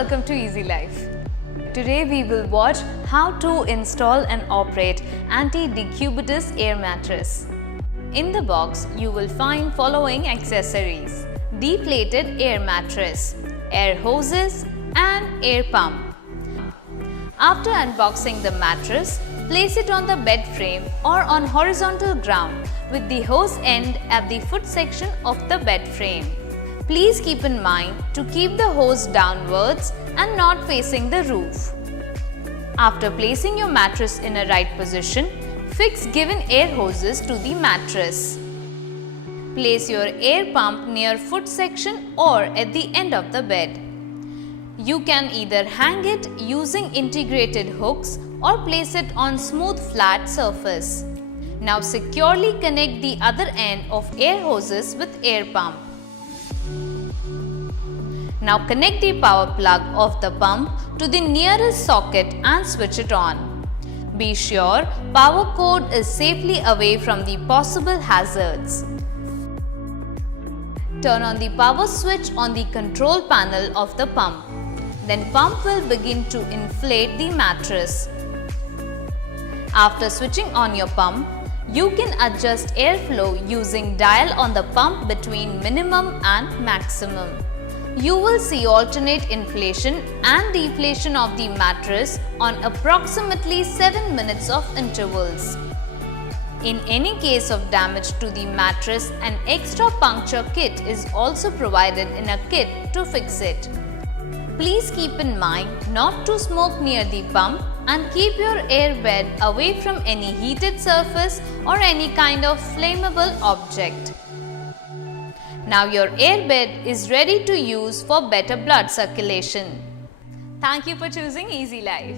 welcome to Easy Life. Today we will watch how to install and operate anti-Decubitus air mattress. In the box, you will find following accessories: deflated air mattress, air hoses and air pump. After unboxing the mattress, place it on the bed frame or on horizontal ground with the hose end at the foot section of the bed frame. Please keep in mind to keep the hose downwards and not facing the roof. After placing your mattress in a right position, fix given air hoses to the mattress. Place your air pump near foot section or at the end of the bed. You can either hang it using integrated hooks or place it on smooth flat surface. Now securely connect the other end of air hoses with air pump. Now connect the power plug of the pump to the nearest socket and switch it on. Be sure power cord is safely away from the possible hazards. Turn on the power switch on the control panel of the pump. Then pump will begin to inflate the mattress. After switching on your pump, you can adjust airflow using dial on the pump between minimum and maximum. You will see alternate inflation and deflation of the mattress on approximately 7 minutes of intervals. In any case of damage to the mattress, an extra puncture kit is also provided in a kit to fix it. Please keep in mind not to smoke near the pump and keep your airbed away from any heated surface or any kind of flammable object. Now your airbed is ready to use for better blood circulation. Thank you for choosing Easy Life.